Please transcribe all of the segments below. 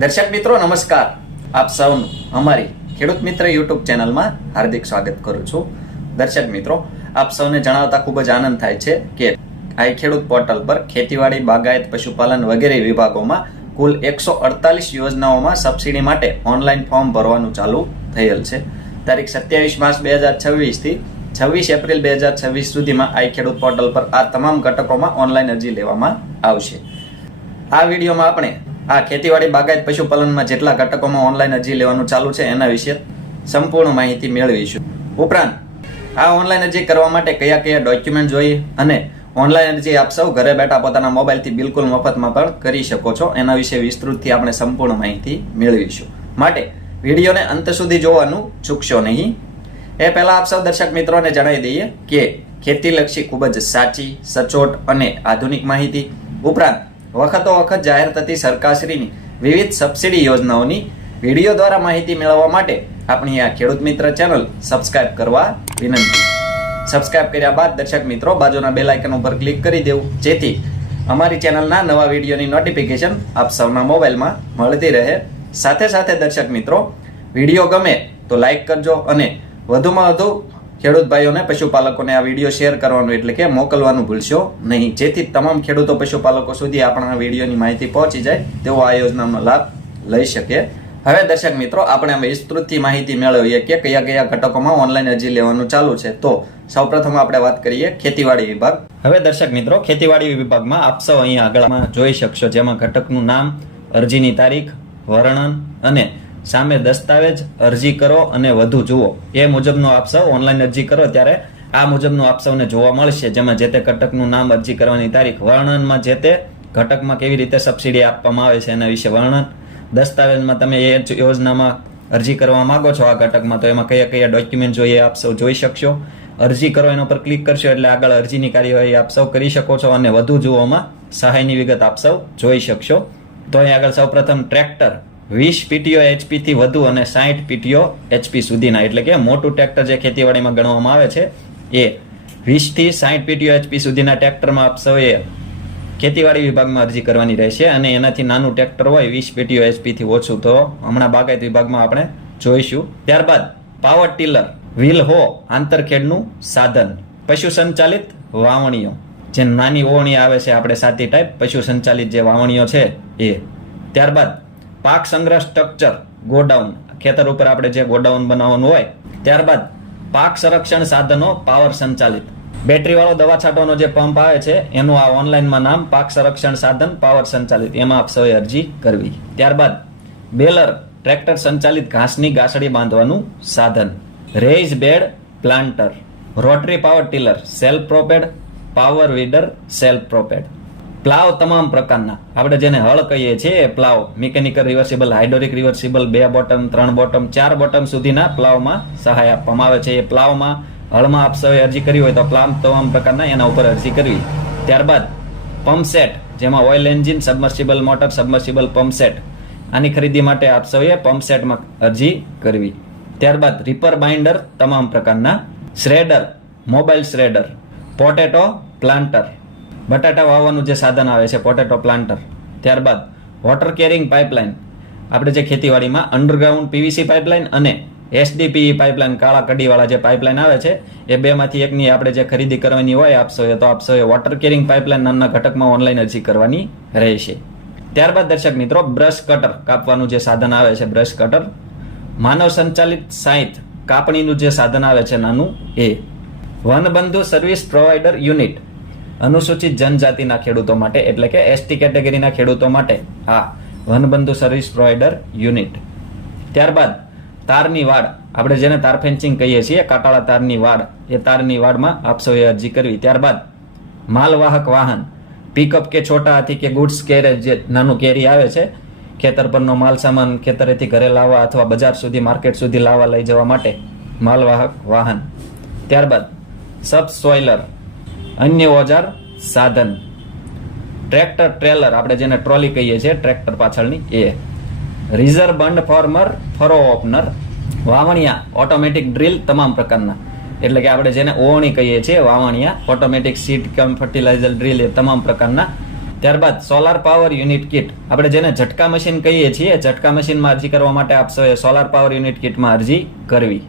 દર્શક મિત્રો નમસ્કાર, આપ સૌનું અમારી ખેડૂત મિત્ર યુટ્યુબ ચેનલમાં હાર્દિક સ્વાગત કરું છું. દર્શક મિત્રો, આપ સૌને જણાવતા ખૂબ જ આનંદ થાય છે કે આઈ ખેડૂત પોર્ટલ પર ખેતીવાડી, બાગાયત, પશુપાલન વગેરે વિભાગોમાં કુલ 148 યોજનાઓમાં સબસિડી માટે ઓનલાઈન ફોર્મ ભરવાનું ચાલુ થયેલ છે. તારીખ 27 માર્ચ 2026 થી 26 એપ્રિલ 2026 સુધીમાં આઈ ખેડૂત પોર્ટલ પર આ તમામ ઘટકોમાં ઓનલાઈન અરજી લેવામાં આવશે. આ વિડીયોમાં આપણે આ ખેતીવાડી, બાગાયત, પશુપાલનમાં જેટલા ઘટકોમાં ઓનલાઈન અરજી લેવાનું ચાલુ છે એના વિશે સંપૂર્ણ માહિતી મેળવીશું. ઉપરાંત આ ઓનલાઈન અરજી કરવા માટે કયા કયા ડોક્યુમેન્ટ જોઈએ અને ઓનલાઈન અરજી આપ સૌ ઘરે બેઠા પોતાના મોબાઈલથી બિલકુલ મફતમાં પણ કરી શકો છો એના વિશે વિસ્તૃતથી આપણે સંપૂર્ણ માહિતી મેળવીશું. માટે વિડીયોને અંત સુધી જોવાનું ચૂકશો નહીં. એ પહેલા આપ સૌ દર્શક મિત્રોને જણાવી દઈએ કે ખેતીલક્ષી ખૂબ જ સાચી, સચોટ અને આધુનિક માહિતી, ઉપરાંત વખતો વખત જાહેર થતી સરકારશ્રીની વિવિધ સબસિડી યોજનાઓની વિડીયો દ્વારા માહિતી મેળવવા માટે આપણી આ ખેડૂત મિત્ર ચેનલ સબસ્ક્રાઇબ કરવા વિનંતી. સબસ્ક્રાઇબ કર્યા બાદ દર્શક મિત્રો બાજુના બેલ આઇકન ઉપર ક્લિક કરી દેવું, જેથી અમારી ચેનલના નવા વિડીયોની નોટિફિકેશન આપ સૌના મોબાઈલમાં મળતી રહે. સાથે સાથે દર્શક મિત્રો, વિડીયો ગમે તો લાઈક કરજો અને વધુમાં વધુ ખેડૂત ભાઈઓને, પશુપાલકોને આ વિડીયો શેર કરવાનું એટલે કે મોકલવાનું ભૂલશો નહીં, જેથી તમામ ખેડૂતો, પશુપાલકો સુધી આપણા વિડીયોની માહિતી પહોંચી જાય તેવો આ યોજનાનો લાભ લઈ શકે. હવે દર્શક મિત્રો, આપણે વિસ્તૃતથી માહિતી મેળવીએ કે કયા કયા ઘટકોમાં ઓનલાઈન અરજી લેવાનું ચાલુ છે. તો સૌપ્રથમ આપણે વાત કરીએ ખેતીવાડી વિભાગ. હવે દર્શક મિત્રો, ખેતીવાડી વિભાગમાં આપ સૌ અહીંયા આગળમાં જોઈ શકશો, જેમાં ઘટકનું નામ, અરજીની તારીખ, વર્ણન અને સામે દસ્તાવેજ, અરજી કરો અને વધુ જુઓ એ મુજબનો આપ સૌ ઓનલાઈન અરજી કરો ત્યારે આ મુજબનું આપ સૌને જોવા મળશે, જેમાં જે તે ઘટકનું નામ, અરજી કરવાની તારીખ, વર્ણનમાં જે તે ઘટકમાં કેવી રીતે સબસિડી આપવામાં આવે છે એના વિશે વર્ણન, દસ્તાવેજમાં તમે એ યોજનામાં અરજી કરવા માંગો છો આ ઘટકમાં તો એમાં કયા કયા ડોક્યુમેન્ટ જોઈએ આપ સૌ જોઈ શકશો. અરજી કરો એના પર ક્લિક કરશો એટલે આગળ અરજીની કાર્યવાહી આપ સૌ કરી શકો છો અને વધુ જુઓમાં સહાયની વિગત આપ સૌ જોઈ શકશો. તો અહીં આગળ સૌ પ્રથમ ટ્રેક્ટર 20 PTO HP થી વધુ અને 60 PTO HP સુધીના, એટલે કે મોટું ટ્રેક્ટર જે ખેતીવાડીમાં ગણવામાં આવે છે એ 20 થી 60 PTO HP સુધીના ટ્રેક્ટરમાં આપ સૌએ ખેતીવાડી વિભાગમાં અરજી કરવાની રહેશે અને એનાથી નાનું ટ્રેક્ટર હોય 20 PTO HP થી ઓછું તો હમણાં બાગાયત વિભાગમાં આપણે જોઈશું. ત્યારબાદ પાવર ટીલર, વ્હીલ હો, આંતરખેડનું સાધન, પશુ સંચાલિત વાવણીઓ, જે નાની ઓવણી આવે છે આપણે સાતી ટાઈપ, પશુ સંચાલિત જે વાવણીઓ છે એ. ત્યારબાદ પાક સંગ્રહ સ્ટ્રક્ચર, ગોડાઉન, ખેતર ઉપર આપણે જે ગોડાઉન બનાવવાનું હોય. ત્યારબાદ પાક સંરક્ષણ સાધનો પાવર સંચાલિત, બેટરી વાળો દવા છાંટવાનો જે પંપ આવે છે એનું આ ઓનલાઈનમાં નામ પાક સંરક્ષણ સાધન પાવર સંચાલિત, એમાં આપ સૌએ અરજી કરવી. ત્યારબાદ બેલર, ટ્રેક્ટર સંચાલિત ઘાસની ગાસડી બાંધવાનું સાધન, raised bed planter, rotary power tiller, self propelled, power weeder, self propelled, plough તમામ પ્રકારના, આપણે જેને હળ કહીએ છીએ plough, mechanical reversible, hydraulic reversible, 2 bottom, 3 bottom, 4 bottom સુધીના પ્લાવમાં સહાય આપવામાં આવે છે. એ પ્લાવમાં, હળમાં આપ સૌએ અરજી કરી હોય તો પ્લાવ તમામ પ્રકારના એના ઉપર અરજી કરવી. ત્યારબાદ પંપ સેટ, જેમાં oil engine, submersible motor, submersible pump set, આની ખરીદી માટે આપ સૌએ પંપ સેટમાં અરજી કરવી. ત્યારબાદ રીપર બાઇન્ડર તમામ પ્રકારના, શ્રેડર, મોબાઈલ શ્રેડર, પોટેટો પ્લાન્ટર, બટાટા વાવવાનું જે સાધન આવે છે પોટેટો પ્લાન્ટર. ત્યારબાદ વોટર કેરિંગ પાઇપલાઇન, આપણે જે ખેતીવાડીમાં અંડરગ્રાઉન્ડ PVC પાઇપલાઇન અને SDPE પાઇપલાઇન, કાળા કડીવાળા જે પાઇપલાઇન આવે છે એ બેમાંથી એકની આપણે જે ખરીદી કરવાની હોય આપ સૌએ તો આપ સૌએ વોટર કેરિંગ પાઇપલાઇન નામના ઘટકમાં ઓનલાઈન અરજી કરવાની રહેશે. ત્યારબાદ દર્શક મિત્રો, બ્રશ કટર, કાપવાનું જે સાધન આવે છે બ્રશ કટર, માનવ સંચાલિત સાઈથ, કાપણીનું જે સાધન આવે છે નાનું એ, વનબંધુ સર્વિસ પ્રોવાઈડર યુનિટ, અનુસૂચિત જનજાતિના ખેડૂતો માટે એટલે કે ST કેટેગરીના ખેડૂતો માટે આ વનબંધુ સર્વિસ પ્રોવાઈડર યુનિટ. ત્યારબાદ તારની વાડ, આપણે જેને તાર ફેન્સિંગ કહીએ છીએ, કાટાળા તારની વાડ, એ તારની વાડમાં આપ સૌએ અરજી કરવી. ત્યારબાદ માલવાહક વાહન, પિકઅપ કે છોટા હાથી કે ગુડ્સ કેરેજ, જે નાનું કેરી આવે છે, ખેતર પરનો માલ સામાન ખેતરેથી ઘરે લાવવા અથવા બજાર સુધી, માર્કેટ સુધી લાવવા લઈ જવા માટે માલવાહક વાહન. ત્યારબાદ સબસોઇલર, અન્ય ઓજાર સાધન, ટ્રેક્ટર ટ્રેલર, આપણે જેને ટ્રોલી કહીએ છીએ ટ્રેક્ટર પાછળની એ, રિઝર્વ બંડ ફોર્મર, ફરો ઓપનર, વાવણિયા, ઓટોમેટિક ડ્રીલ તમામ પ્રકારના, એટલે કે આપણે જેને ઓવણી કહીએ છીએ વાવણિયા, ઓટોમેટિક સીડ કમ ફર્ટિલાઇઝર ડ્રીલ એ તમામ પ્રકારના ત્યારબાદ સોલાર પાવર યુનિટ કિટ, આપણે જેને ઝટકા મશીન કહીએ છીએ, ઝટકા મશીનમાં અરજી કરવા માટે આપ સૌએ સોલાર પાવર યુનિટ કિટમાં અરજી કરવી.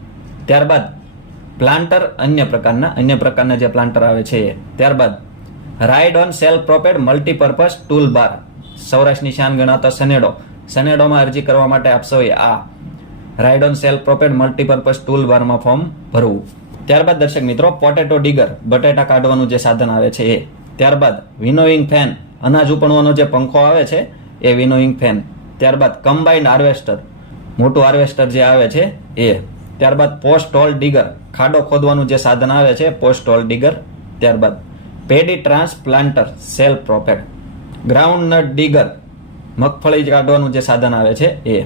ત્યારબાદ પ્લાન્ટર, અન્ય પ્રકારના જે પ્લાન્ટર આવે છે એ. ત્યારબાદ ride own self propelled multipurpose tool bar, સૌરાષ્ટ્રની શાન ગણાતો સનેડોમાં અરજી કરવા માટે આપ સૌએ આ ride own self propelled multipurpose tool બારમાં ફોર્મ ભરવું. ત્યારબાદ દર્શક મિત્રો પોટેટો ડિગર, બટેટા કાઢવાનું જે સાધન આવે છે એ. ત્યારબાદ વિનોઇંગ ફેન, અનાજ ઉપણવાનો જે પંખો આવે છે એ વિનોઇંગ ફેન. ત્યારબાદ કમ્બાઇન્ડ હાર્વેસ્ટર, મોટું હાર્વેસ્ટર જે આવે છે એ. ત્યારબાદ પોસ્ટ હોલ ડિગર, ખાડો ખોદવાનું જે સાધન આવે છે પોસ્ટ હોલ ડિગર. ત્યારબાદ paddy transplanter self propelled. Groundnut digger, મગફળી કાઢવાનું જે સાધન આવે છે એ.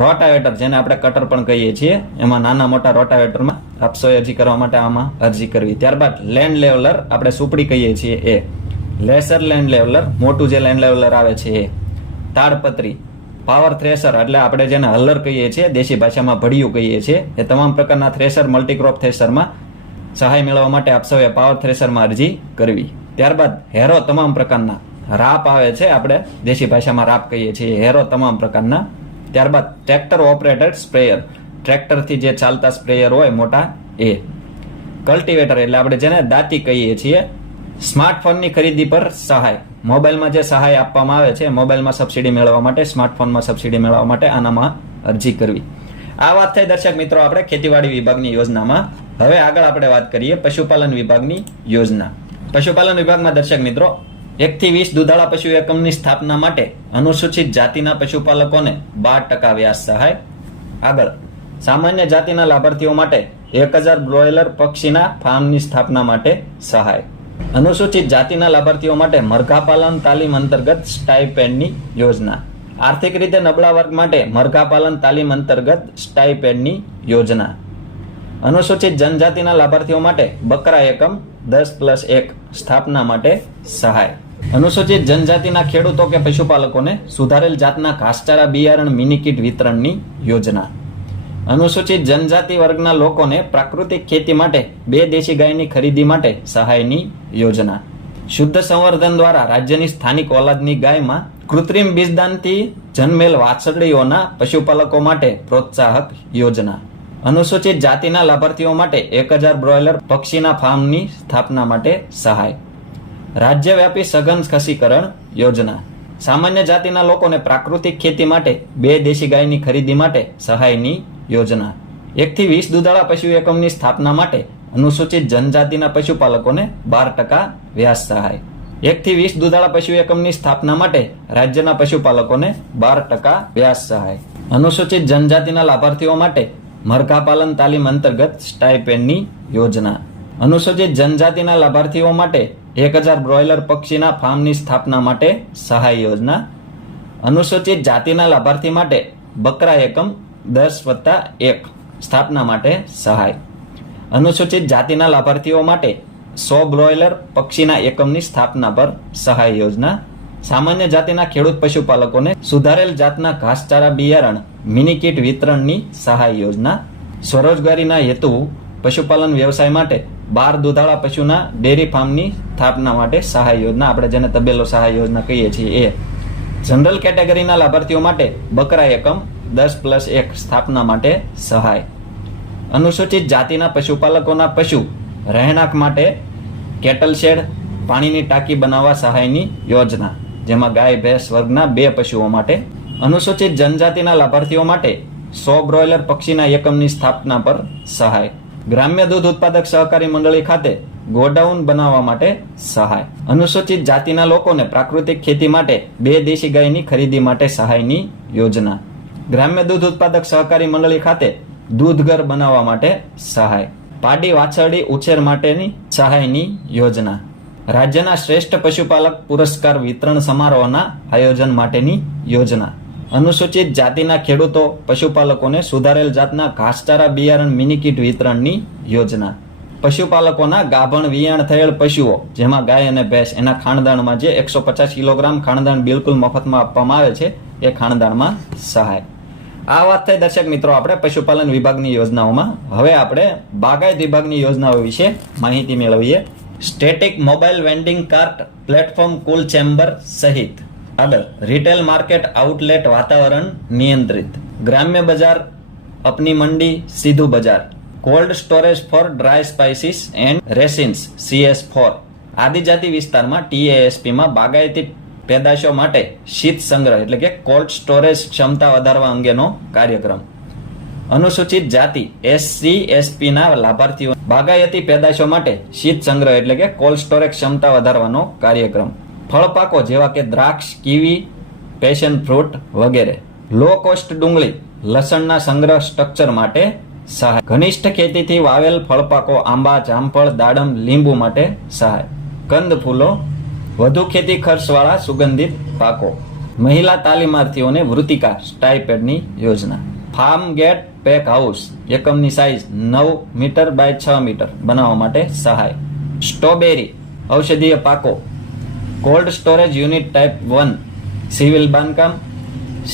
રોટાવેટર, જેને આપણે કટર પણ કહીએ છીએ, એમાં નાના મોટા રોટાવેટરમાં આપસો અરજી કરવા માટે આમાં અરજી કરવી. ત્યારબાદ લેન્ડ લેવલર, આપણે સુપડી કહીએ છીએ એ. લેસર લેન્ડ લેવલર, મોટું જે લેન્ડ લેવલર આવે છે એ. તાડપત્રી, પાવર થ્રેશર, એટલે આપણે જેને હલર કહીએ છીએ, દેશી ભાષામાં ભડિયું કહીએ છીએ, એ તમામ પ્રકારના થ્રેશર, મલ્ટીક્રોપ થ્રેશરમાં સહાય મેળવવા માટે આપ સૌએ પાવર થ્રેશરમાં અરજી કરવી. ત્યારબાદ હેરો, તમામ પ્રકારના રાપ આવે છે, આપણે દેશી ભાષામાં રાપ કહીએ છીએ, હેરો તમામ પ્રકારના. ત્યારબાદ ટ્રેક્ટર ઓપરેટેડ સ્પ્રેયર, ટ્રેક્ટરથી જે ચાલતા સ્પ્રેયર હોય મોટા એ. કલ્ટિવેટર, એટલે આપણે જેને દાંતી કહીએ છીએ. સ્માર્ટફોનની ખરીદી પર સહાય, મોબાઈલમાં જે સહાય આપવામાં આવે છે, મોબાઈલમાં સબસિડી મેળવવા માટે, સ્માર્ટફોનમાં સબસિડી મેળવવા માટે આનામાં અરજી કરવી. આ વાત થઈ દર્શક મિત્રો આપણે ખેતીવાડી વિભાગની યોજનામાં. હવે આગળ આપણે વાત કરીએ પશુપાલન વિભાગની યોજના. પશુપાલન વિભાગમાં દર્શક મિત્રો 1 થી 20 દુધાળા પશુ એકમની સ્થાપના માટે અનુસૂચિત જાતિના પશુપાલકોને 12% વ્યાજ સહાય. આગળ સામાન્ય જાતિના લાભાર્થીઓ માટે 1000 બ્રોઇલર પક્ષીના ફાર્મની સ્થાપના માટે સહાય. અનુસૂચિત જાતિના લાભાર્થીઓ માટે મરઘા પાલન તાલીમ અંતર્ગત સ્ટાઇપેન્ડની યોજના. આર્થિક રીતે નબળા વર્ગ માટે મરઘા પાલન તાલીમ અંતર્ગત સ્ટાઇપેન્ડની યોજના. અનુસૂચિત જનજાતિના લાભાર્થીઓ માટે બકરા એકમ 10+1 સ્થાપના માટે સહાય. અનુસૂચિત જનજાતિના ખેડૂતો કે પશુપાલકોને સુધારેલ જાતના ઘાસચારા બિયારણ મિની કીટ વિતરણની યોજના. અનુસૂચિત જનજાતિ વર્ગના લોકોને પ્રાકૃતિક ખેતી માટે 2 દેશી ગાયની ખરીદી માટે સહાયની યોજના. શુદ્ધ સંવર્ધન દ્વારા રાજ્યની સ્થાનિક ઓલાદની ગાયમાં કૃત્રિમ બીજદાનથી જન્મેલ વાછરડીઓના પશુપાલકો માટે પ્રોત્સાહક યોજના. અનુસૂચિત જાતિના લાભાર્થીઓ માટે 1000 બ્રોઇલર પક્ષીના ફાર્મની સ્થાપના માટે સહાય. રાજ્યવ્યાપી સઘન ખસીકરણ યોજના. સામાન્ય જાતિના લોકોને પ્રાકૃતિક ખેતી માટે 2 દેશી ગાયની ખરીદી માટે સહાયની યોજના. 1 થી 20 દુધાળા પશુ એકમની સ્થાપના માટે અનુસૂચિત જનજાતિના પશુપાલકોને 12% વ્યાજ સહાય. 1 થી 20 દુધાળા પશુ એકમની સ્થાપના માટે રાજ્યના પશુપાલકોને 12% વ્યાજ સહાય. અનુસૂચિત જનજાતિના લાભાર્થીઓ માટે મરઘા પાલન તાલીમ અંતર્ગત સ્ટાઇપેન્ડની યોજના. અનુસૂચિત જનજાતિના લાભાર્થીઓ માટે 1000 બ્રોઇલર પક્ષીના ફાર્મની સ્થાપના માટે સહાય યોજના. અનુસૂચિત જાતિના લાભાર્થી માટે બકરા એકમ 10+1 સ્થાપના માટે સહાય. અનુસૂચિત જાતિના લાભાર્થીઓ માટે 100 બ્રોઇલર પક્ષીના એકમની સ્થાપના પર સહાય યોજના. સામાન્ય જાતિના ખેડૂત પશુપાલકોને સુધારેલ જાતના ઘાસચારા બિયારણ મિની કીટ વિતરણની સહાય યોજના. સ્વરોજગારીના હેતુ પશુપાલન વ્યવસાય માટે 12 દુધાળા પશુના ડેરી ફાર્મની સ્થાપના માટે સહાય યોજના, આપણે જેને તબેલો સહાય યોજના કહીએ છીએ એ. જનરલ કેટેગરીના લાભાર્થીઓ માટે બકરા એકમ 10+1 સ્થાપના માટે સહાય. અનુસૂચિત જાતિના પશુપાલકોના પશુ રહેણાંક માટે કેટલ શેડ, પાણીની ટાંકી બનાવવા સહાયની યોજના, જેમાં ગાય ભેંસ વર્ગના 2 પશુઓ માટે. અનુસૂચિત જનજાતિના લાભાર્થીઓ માટે 100 બ્રોઇલર પક્ષીના એકમની સ્થાપના પર સહાય. ગ્રામ્ય દૂધ ઉત્પાદક સહકારી મંડળી ખાતે ગોડાઉન બનાવવા માટે સહાય. અનુસૂચિત જાતિના લોકોને પ્રાકૃતિક ખેતી માટે 2 દેશી ગાયની ખરીદી માટે સહાયની યોજના. ગ્રામ્ય દૂધ ઉત્પાદક સહકારી મંડળી ખાતે દૂધઘર બનાવવા માટે સહાય. પાડી વાછરડી ઉછેર માટેની સહાયની યોજના. રાજ્યના શ્રેષ્ઠ પશુપાલક પુરસ્કાર વિતરણ સમારોહના આયોજન માટેની યોજના. અનુસૂચિત જાતિના ખેડૂતો પશુપાલકોને સુધારેલ જાતના ઘાસચારા બિયારણ મિની કીટ વિતરણની યોજના. પશુપાલકોના ગાભણ વિયાણ થયેલ પશુઓ, જેમાં ગાય અને ભેંસ, એના ખાણદાણમાં જે 150 કિલોગ્રામ ખાણદાણ બિલકુલ મફતમાં આપવામાં આવે છે એ ખાણદાણમાં સહાય. આ વાત થઈ દર્શક મિત્રો આપણે પશુપાલન વિભાગની યોજનાઓમાં. હવે આપણે બાગાયત વિભાગની યોજનાઓ વિશે માહિતી મેળવીએ. Static mobile vending cart platform cool chamber સહિત. આગળ રિટેલ માર્કેટ આઉટલેટ વાતાવરણ નિયંત્રિત. ગ્રામ્ય બજાર અપની મંડી સીધું બજાર. Cold storage for dry spices and raisins CS4. આદિજાતિ વિસ્તારમાં TASPમાં બાગાયતી પેદાશો માટે શીત સંગ્રહ એટલે કે કોલ્ડ સ્ટોરેજ ક્ષમતા વધારવા અંગેનો કાર્યક્રમ. અનુસૂચિત જાતિ SC/ST ના લાભાર્થીઓ બાગાયતી પેદાશો માટે શીત સંગ્રહ એટલે કે કોલ્ડ સ્ટોરેજ ક્ષમતા વધારવાનો કાર્યક્રમ. ફળપાકો જેવા કે દ્રાક્ષ, કીવી, પેશન ફ્રૂટ વગેરે. લો કોસ્ટ ડુંગળી, લસણના સંગ્રહ સ્ટ્રક્ચર માટે સહાય. ઘનિષ્ઠ ખેતીથી વાવેલ ફળપાકો આંબા, જામફળ, દાડમ, લીંબુ માટે સહાય. કંદ ફૂલો, વધુ ખેતી ખર્ચવાળા સુગંધિત પાકો. મહિલા તાલીમાર્થીઓને વૃત્તિકા સ્ટાઇપેન્ડની યોજના. ફાર્મ ગેટ પેક હાઉસ એકમની સાઇઝ 9 મીટર બાય 6 મીટર બનાવવા માટે સહાય. સ્ટ્રોબેરી ઔષધીય પાકો. Cold storage unit type 1 civil બાંધકામ,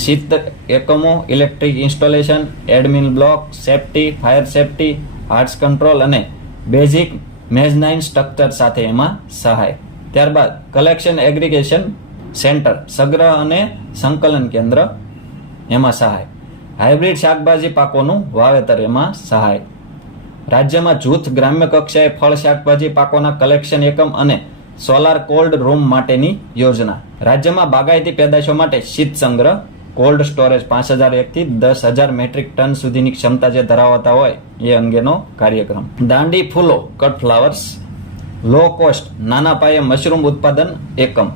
શીત એકમો, electric installation, admin block, safety, fire safety, hearts control અને બેઝિક મેઝનાઇન સ્ટ્રક્ચર સાથે એમાં સહાય. ત્યારબાદ કલેક્શન એગ્રીગેશન સેન્ટર સંગ્રહ અને સંકલન કેન્દ્ર એમાં સહાય. હાઇબ્રિડ શાકભાજી પાકોનું વાવેતર એમાં સહાય. રાજ્યમાં જૂથ ગ્રામ્ય કક્ષાએ ફળ શાકભાજી પાકોના કલેક્શન એકમ અને સોલાર કોલ્ડ રૂમ માટેની યોજના. રાજ્યમાં બાગાયતી પેદાશો માટે શીત સંગ્રહ કોલ્ડ સ્ટોરેજ 5001 થી 10,000 મેટ્રિક ટન સુધીની ક્ષમતા જે ધરાવતા હોય એ અંગેનો કાર્યક્રમ. દાંડી ફૂલો કટ ફ્લાવર્સ. લો કોસ્ટ નાના પાયે મશરૂમ ઉત્પાદન એકમ.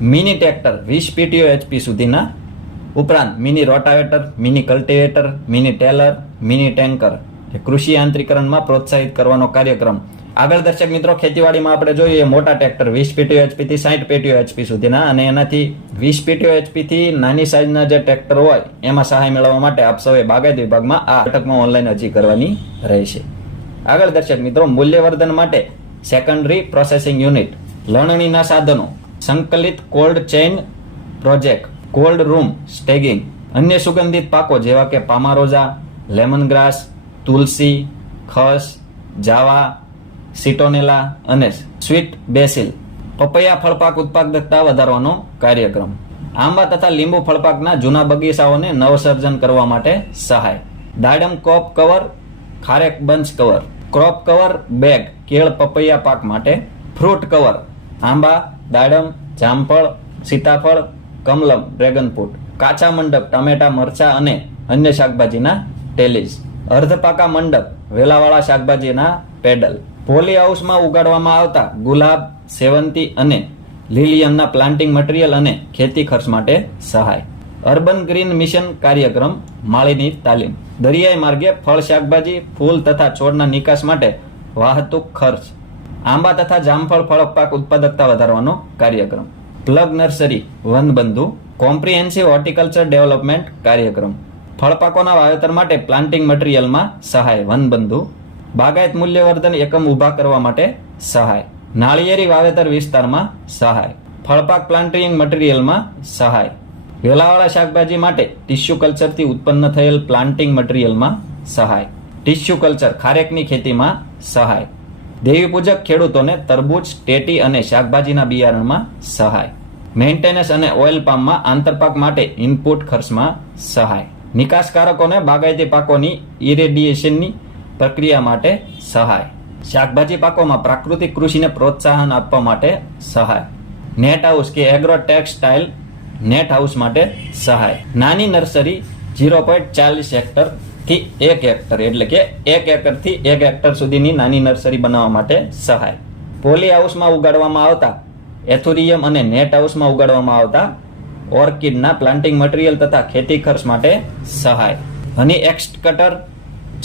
મિની ટ્રેક્ટર 20 PTO HP સુધીના ઉપરાંત mini rotavator, mini cultivator, mini tiller, mini tanker કૃષિ યાંત્રીકરણમાં પ્રોત્સાહિત કરવાનો કાર્યક્રમ. આગળ દર્શક મિત્રો ખેતીવાડીમાં આપણે જોઈએ મોટા ટ્રેક્ટર 20 PTO HP થી 60 PTO HP સુધીના અને એનાથી 20 PTO HP થી નાની સાઈઝના જે ટ્રેક્ટર હોય એમાં સહાય મેળવવા માટે આપ સૌએ બાગાયતી વિભાગમાં આ ઘટકમાં ઓનલાઈન અરજી કરવાની રહેશે. આગળ દર્શક મિત્રો મૂલ્યવર્ધન માટે સેકન્ડરી પ્રોસેસિંગ યુનિટ. લણણીના સાધનો, સંકલિત cold chain project, cold room staging. અન્ય સુગંધિત પાકો જેવા કે પામારોઝા, લેમન ગ્રાસ, તુલસી, ખસ, જાવા, સિટોનેલા અને સ્વીટ બેસિલ. પપૈયા ફળપાક ઉત્પાદકતા વધારવાનો કાર્યક્રમ. આંબા તથા લીંબુ ફળપાકના જૂના બગીચાઓને નવસર્જન કરવા માટે સહાય. દાડમ ક્રોપ કવર, ખારેક bunch cover. Crop cover bag કેળ પપૈયા પાક માટે. ફ્રૂટ કવર આંબા, દાડમ, જામફળ, સીતાફળ, કમલમ, ડ્રેગન ફ્રૂટ. કાચા મંડપ ટામેટા, મરચા અને અન્ય શાકભાજીના ટેલીઝ. અર્ધપાકા મંડપ વેલાવાળા શાકભાજીના પેડલ. પોલી હાઉસમાં ઉગાડવામાં આવતા ગુલાબ, સેવંતી અને લીલિયમના પ્લાન્ટિંગ મટીરીયલ અને ખેતી ખર્ચ માટે સહાય. અર્બન ગ્રીન મિશન કાર્યક્રમ માળીની તાલીમ. દરિયાઈ માર્ગે ફળ શાકભાજી, ફૂલ તથા છોડના નિકાસ માટે વાહતુક ખર્ચ. આંબા તથા જામફળ ફળપાક ઉત્પાદકતા વધારવાનો કાર્યક્રમ. Plug nursery Vanbandhu comprehensive horticulture development કાર્યક્રમ. ફળપાકોના વાવેતર માટે પ્લાન્ટિંગ મટીરીયલમાં સહાય વનબંધુ. બાગાયત મૂલ્યવર્ધન એકમ ઊભા કરવા માટે સહાય. નાળિયેરી વાવેતર વિસ્તારમાં સહાય. ફળપાક પ્લાન્ટિંગ મટીરીયલમાં સહાય. વેલાવાળા શાકભાજી માટે ટિશ્યુ કલ્ચરથી ઉત્પન્ન થયેલ પ્લાન્ટિંગ મટીરીયલમાં સહાય. ટિશ્યુ કલ્ચર ખારેકની ખેતીમાં સહાય. દેવી પૂજક ખેડૂતોને તરબૂચ, ટેટી અને શાકભાજીના બિયારણમાં સહાય. મેન્ટેનન્સ અને ઓઇલ પામમાં આંતરપાક માટે ઇનપુટ ખર્ચમાં સહાય. નિકાસકારકોને બાગાયતી પાકોની ઇરેડિયેશનની પ્રક્રિયા માટે સહાય. શાકભાજી પાકોમાં પ્રાકૃતિક કૃષિને પ્રોત્સાહન આપવા માટે સહાય. નેટ હાઉસ કે એગ્રો ટેક્સટાઇલ નેટ હાઉસ માટે સહાય. નાની નર્સરી 0.40 હેક્ટર થી 1 હેક્ટર એટલે કે 1 એકર થી 1 હેક્ટર સુધીની નાની નર્સરી બનાવવા માટે સહાય. પોલી હાઉસમાં ઉગાડવામાં આવતા એથુરિયમ અને નેટ હાઉસમાં ઉગાડવામાં આવતા ઓર્કિડના પ્લાન્ટિંગ મટીરીયલ તથા ખેતી ખર્ચ માટે સહાય. Honey extractor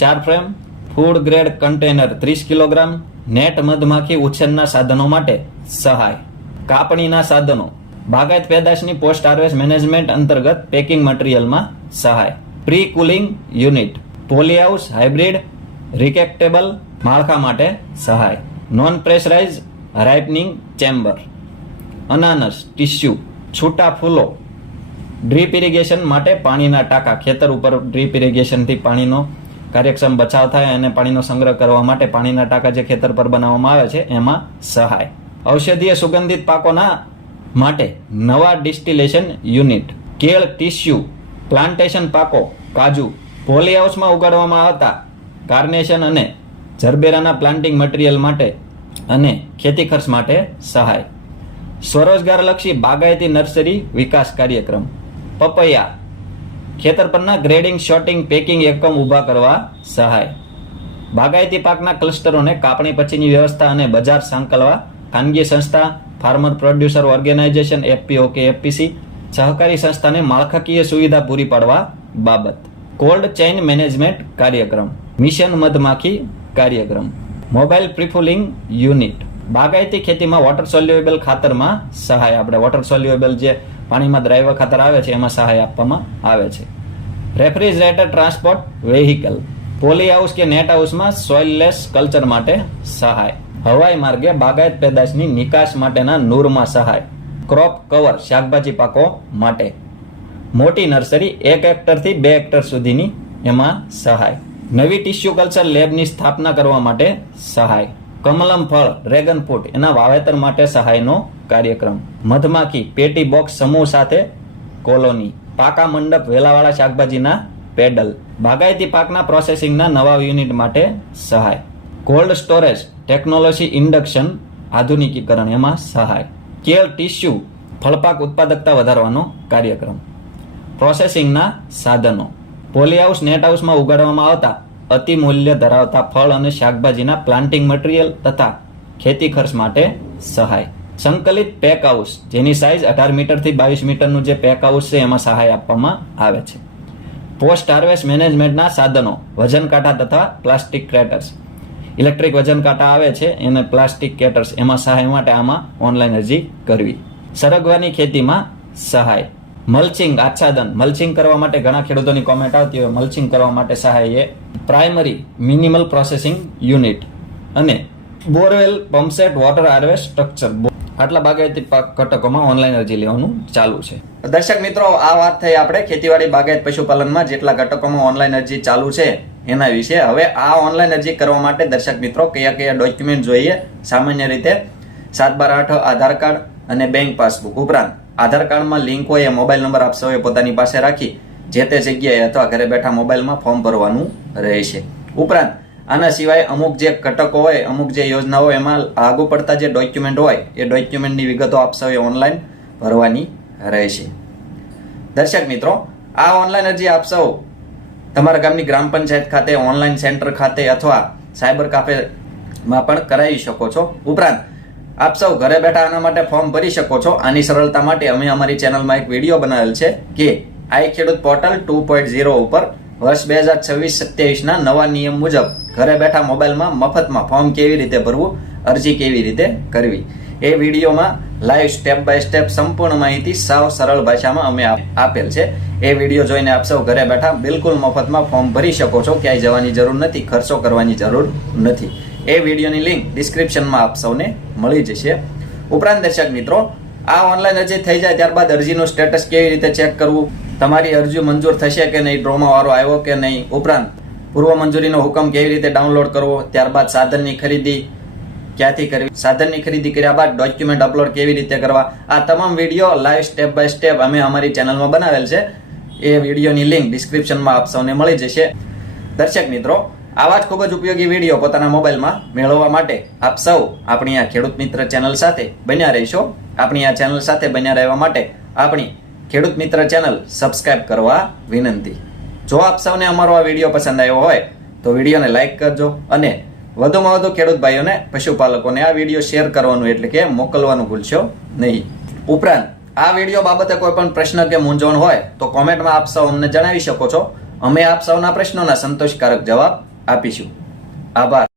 4 frame. Food grade container 30 kilogram. Net મધમાખી ઉછેરના સાધનો માટે સહાય. કાપણીના સાધનો. બાગાયત પેદાશની પોસ્ટ હાર્વેસ્ટ મેનેજમેન્ટ અંતર્ગત પેકિંગ મટીરીયલમાં સહાય. Pre cooling unit. Poly house hybrid retractable માળખા માટે સહાય. Non pressurize ripening chamber. અનાનસ ટિશ્યુ. છૂટા ફૂલો. ડ્રીપ ઇરિગેશન માટે પાણીના ટાંકા ખેતર ઉપર ડ્રીપ ઇરિગેશનથી પાણીનો કાર્યક્ષમ બચાવ થાય અને પાણીનો સંગ્રહ કરવા માટે પાણીના ટાંકા જે ખેતર પર બનાવવામાં આવે છે એમાં સહાય. ઔષધીય સુગંધિત પાકોના માટે નવા ડિસ્ટિલેશન યુનિટ, કેળ ટીસ્યુ પ્લાન્ટેશન પાકો, કાજુ, પોલી હાઉસમાં ઉગાડવામાં આવતા કાર્નેશન અને જરબેરાના પ્લાન્ટિંગ મટીરિયલ માટે અને ખેતી ખર્ચ માટે સહાય. સ્વરોજગારલક્ષી બાગાયતી નર્સરી વિકાસ કાર્યક્રમ, પપૈયા ખેતર પરના ગ્રેડિંગ, શોર્ટિંગ, પેકિંગ એકમ ઊભા કરવા સહાય. બાગાયતી પાકના ક્લસ્ટરોને કાપણી પછીની વ્યવસ્થા અને બજાર સાંકળવા ખાનગી સંસ્થા, ફાર્મર પ્રોડ્યુસર ઓર્ગેનાઇઝેશન એફપીઓ કે એફપીસી, સહકારી સંસ્થાને માળખાકીય સુવિધા પૂરી પાડવા બાબત. કોલ્ડ ચેઇન મેનેજમેન્ટ કાર્યક્રમ, મિશન મધમાખી કાર્યક્રમ, મોબાઈલ પ્રિફુલિંગ યુનિટ, બાગાયતી ખેતીમાં વોટર સોલ્યુએબલ ખાતરમાં સહાય. આપણે વોટર સોલ્યુએબલ જે પાણીમાં દ્રાવ્ય ખાતર આવે છે એમાં સહાય આપવામાં આવે છે. Refrigerator transport vehicle, poly house કે નેટ હાઉસમાં સોઇલલેસ કલ્ચર માટે સહાય. હવાઈ માર્ગે બાગાયત પેદાશની નિકાસ માટેના નૂરમાં સહાય. ક્રોપ કવર શાકભાજી પાકો માટે. મોટી નર્સરી 1 હેક્ટરથી 2 હેક્ટર સુધીની એમાં સહાય. નવી ટિશ્યુ કલ્ચર લેબની સ્થાપના કરવા માટે સહાય. કમલમ ફળ, ડ્રેગન ફ્રૂટ એના વાવેતર માટે સહાયનો કાર્યક્રમ. મધમાખી પેટી બોક્સ સમૂહ સાથે કોલોની. પાકા મંડપ વેલાવાળા શાકભાજીના પેડલ. બાગાયતી પાકના પ્રોસેસિંગના નવા યુનિટ માટે સહાય. કોલ્ડ સ્ટોરેજ ટેકનોલોજી ઇન્ડક્શન આધુનિકીકરણ એમાં સહાય. કેળ ટીસ્યુ ફળપાક ઉત્પાદકતા વધારવાનો કાર્યક્રમ. પ્રોસેસિંગના સાધનો, પોલી હાઉસ, નેટ હાઉસમાં ઉગાડવામાં આવતા અતિ મૂલ્ય ધરાવતા ફળ અને શાકભાજીના પ્લાન્ટિંગ મટીરિયલ તથા ખેતી ખર્ચ માટે સહાય. સંકલિત પેક હાઉસ, જેની સાઇઝ 18 મીટરથી 22 મીટરનું જે પેક હાઉસ છે એમાં સહાય આપવામાં આવે છે. પોસ્ટ હાર્વેસ્ટ મેનેજમેન્ટના સાધનો, વજન કાંટા તથા પ્લાસ્ટિક ક્રેટર્સ. ઇલેક્ટ્રિક વજન કાંટા આવે છે એને પ્લાસ્ટિક કેટર્સ, એમાં સહાય માટે આમાં ઓનલાઈન અરજી કરવી. સરગવાની ખેતીમાં સહાય. મલ્ચિંગ આચ્છાદન, મલ્ચિંગ કરવા માટે ઘણા ખેડૂતોની કોમેન્ટ આવતી હોય, મલ્ચિંગ કરવા માટે સહાય એ. પ્રાઇમરી મિનિમલ પ્રોસેસિંગ યુનિટ અને બોરવેલ પમ્પસેટ વોટર હાર્વેસ્ટ સ્ટ્રક્ચર. આટલા બાગાયતી પાક ઘટકોમાં ઓનલાઈન અરજી લેવાનું ચાલુ છે. દર્શક મિત્રો, આ વાત થઈ આપણે ખેતીવાડી બાગાયત પશુપાલનમાં જેટલા ઘટકોમાં ઓનલાઈન અરજી ચાલુ છે એના વિશે. હવે આ ઓનલાઈન અરજી કરવા માટે દર્શક મિત્રો કયા કયા ડોક્યુમેન્ટ જોઈએ? સામાન્ય રીતે 7/8 આધાર કાર્ડ અને બેંક પાસબુક. ઉપરાંત આધાર કાર્ડમાં લિંક હોય એ મોબાઈલ નંબર આપ સૌએ પોતાની પાસે રાખી જે તે જગ્યાએ અથવા ઘરે બેઠા મોબાઈલમાં ફોર્મ ભરવાનું રહેશે. ઉપરાંત આના સિવાય અમુક જે ઘટકો હોય, અમુક જે યોજના હોય એમાં લાગુ પડતા જે ડોક્યુમેન્ટ હોય એ ડોક્યુમેન્ટની વિગતો આપ સૌએ ઓનલાઈન ભરવાની રહેશે. દર્શક મિત્રો, આ ઓનલાઈન અરજી આપ સૌ તમારા ગામની ગ્રામ પંચાયત ખાતે, ઓનલાઈન સેન્ટર ખાતે અથવા સાયબર કાફેમાં પણ કરાવી શકો છો. ઉપરાંત આપ સૌ ઘરે બેઠા આના માટે ફોર્મ ભરી શકો છો. આની સરળતા માટે અમે અમારી ચેનલમાં એક વિડીયો બનાવેલ છે કે આઈ ખેડૂત પોર્ટલ 2.0 ઉપર વર્ષ 2026-27ના નવા નિયમ મુજબ ઘરે બેઠા મોબાઈલમાં મફતમાં ફોર્મ કેવી રીતે ભરવું, અરજી કેવી રીતે કરવી, એ વિડીયોમાં લાઈવ સ્ટેપ બાય સ્ટેપ સંપૂર્ણ માહિતી સાવ સરળ ભાષામાં અમે આપેલ છે. એ વિડીયો જોઈને આપ સૌ ઘરે બેઠા બિલકુલ મફતમાં ફોર્મ ભરી શકો છો. ક્યાંય જવાની જરૂર નથી, ખર્ચો કરવાની જરૂર નથી. એ વિડીયોની લિંક ડિસ્ક્રિપ્શનમાં આપ સૌને મળી જશે. ઉપરાંત દર્શક મિત્રો, આ ઓનલાઈન અરજી થઈ જાય ત્યારબાદ અરજીનું સ્ટેટસ કેવી રીતે ચેક કરવું, તમારી અરજી મંજૂર થશે કે નહીં, ડ્રોમાં વારો આવ્યો કે નહીં, ઉપરાંત પૂર્વ મંજૂરીનો હુકમ કેવી રીતે ડાઉનલોડ કરવો, ત્યારબાદ સાધનની ખરીદી ક્યાંથી કરવી, સાધનની ખરીદી કર્યા બાદ ડોક્યુમેન્ટ અપલોડ કેવી રીતે કરવા, આ તમામ video live step by step અમે અમારી ચેનલમાં બનાવેલ છે. એ વિડીયોની લિંક ડિસ્ક્રિપ્શનમાં આપ સૌને મળી જશે. દર્શક મિત્રો, આવા જ ખૂબ જ ઉપયોગી વિડીયો પોતાના મોબાઈલમાં મેળવવા માટે આપ સૌ આપણી આ ખેડૂત મિત્ર ચેનલ સાથે બન્યા રહેશો. આપણી આ ચેનલ સાથે બન્યા રહેવા માટે આપણી ખેડૂત મિત્ર ચેનલ સબસ્ક્રાઇબ કરવા વિનંતી. જો આપ સૌને અમારો આ વિડીયો પસંદ આવ્યો હોય તો વિડીયોને લાઈક કરજો અને વધુમાં વધુ ખેડૂત ભાઈઓને, પશુપાલકોને આ વિડીયો શેર કરવાનું એટલે કે મોકલવાનું ભૂલશો નહીં. ઉપરાંત આ વિડીયો બાબતે કોઈ પણ પ્રશ્ન કે મૂંઝવણ હોય તો કોમેન્ટમાં આપ સૌ અમને જણાવી શકો છો. અમે આપ સૌના પ્રશ્નોના સંતોષકારક જવાબ આપીશું. આભાર.